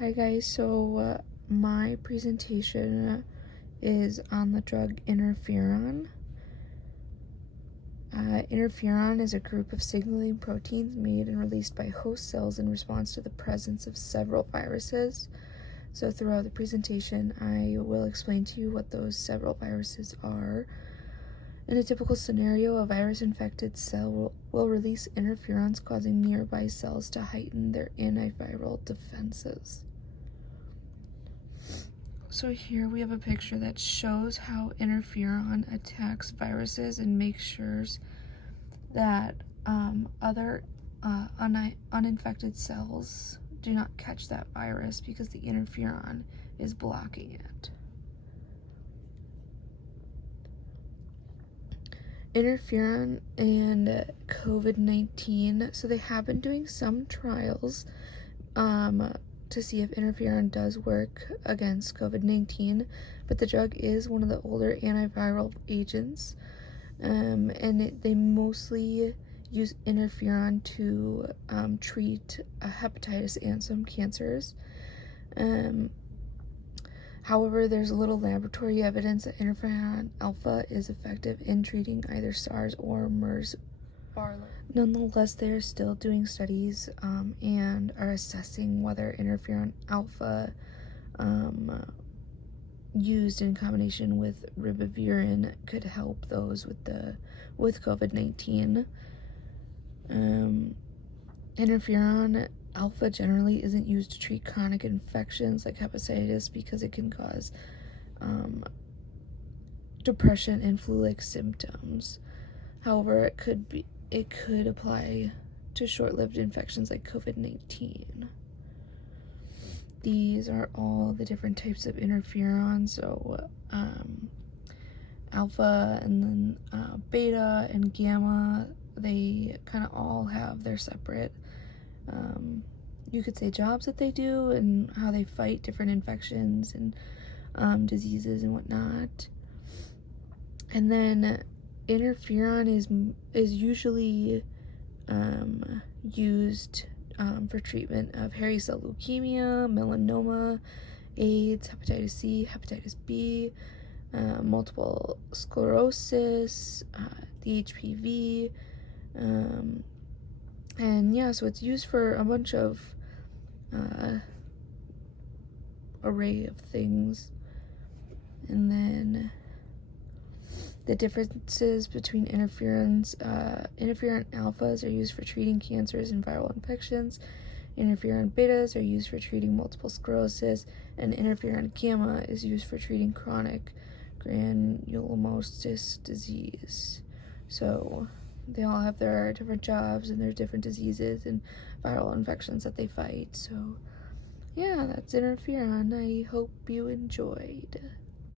Hi guys, my presentation is on the drug interferon. Interferon is a group of signaling proteins made and released by host cells in response to the presence of several viruses. So throughout the presentation, I will explain to you what those several viruses are. In a typical scenario, a virus-infected cell will release interferons, causing nearby cells to heighten their antiviral defenses. So here we have a picture that shows how interferon attacks viruses and makes sure that other uninfected cells do not catch that virus because the interferon is blocking it. Interferon and COVID-19, so they have been doing some trials to see if interferon does work against COVID-19, but the drug is one of the older antiviral agents, and they mostly use interferon to treat hepatitis and some cancers. However, there's little laboratory evidence that interferon alpha is effective in treating either SARS or MERS. Nonetheless, they are still doing studies and are assessing whether interferon alpha used in combination with ribavirin could help those with COVID-19. Interferon alpha generally isn't used to treat chronic infections like hepatitis because it can cause depression and flu-like symptoms. However, it could apply to short-lived infections like COVID-19. These are all the different types of interferon, so alpha and then beta and gamma, they kind of all have their separate, you could say, jobs that they do and how they fight different infections and diseases and whatnot. And then interferon is usually used for treatment of hairy cell leukemia, melanoma, AIDS, hepatitis C, hepatitis B, multiple sclerosis, the HPV, and yeah, so it's used for a bunch of array of things. And then the differences between interferons: interferon alphas are used for treating cancers and viral infections, interferon betas are used for treating multiple sclerosis, and interferon gamma is used for treating chronic granulomatous disease. So they all have their different jobs and their different diseases and viral infections that they fight. So yeah, that's interferon. I hope you enjoyed.